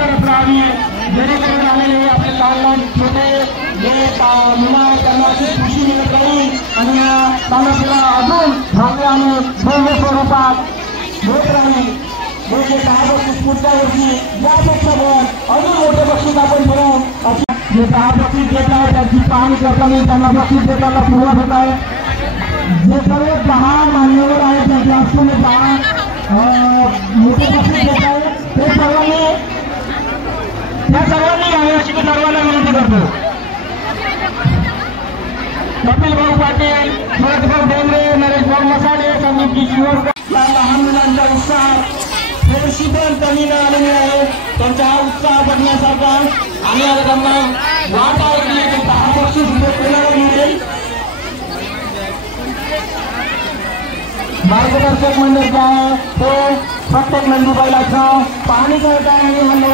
करत राहावी, जेणेकरून आलेले आपले लहान लहान छोटे जे मुलं आहेत त्यांना अशी खुशी मिळत राहील आणि तालुक्याला अजून भव्य आणि भव्य स्वरूपात होत राहील. हे जे 10 बक्षीस पुढच्या वर्षी यापेक्षा पण अजून मोठे बक्षीस आपण करू. जे 10 बक्षीस देत आहे त्याची पाहणी करताना त्यांना बक्षीस देताना सुरुवात होत आहे. जे सर्व 10 मान्यवर आहेत त्यांच्या असलेले 10 मोठे बक्षीस देत आहे ते सर्वांनी आहे अशी मी सर्वांना विनंती करतो. कपिल भाऊ पाटील, भरत भाऊ डोंगरे, नरेश भाऊ मसाले, संदीप किशोर या लहान मुलांच्या उत्साहात थोडीशी पण कमी न आलेली आहे. त्यांचा हा उत्साह बघण्यासारखा आणि आता त्यांना वाट आहे की 10 बक्षीस कोणाला मिळेल. मार्गदर्शक मंडळ जे आहे ते प्रत्येक नंदी बैलाचं पाहणी करत आहे आणि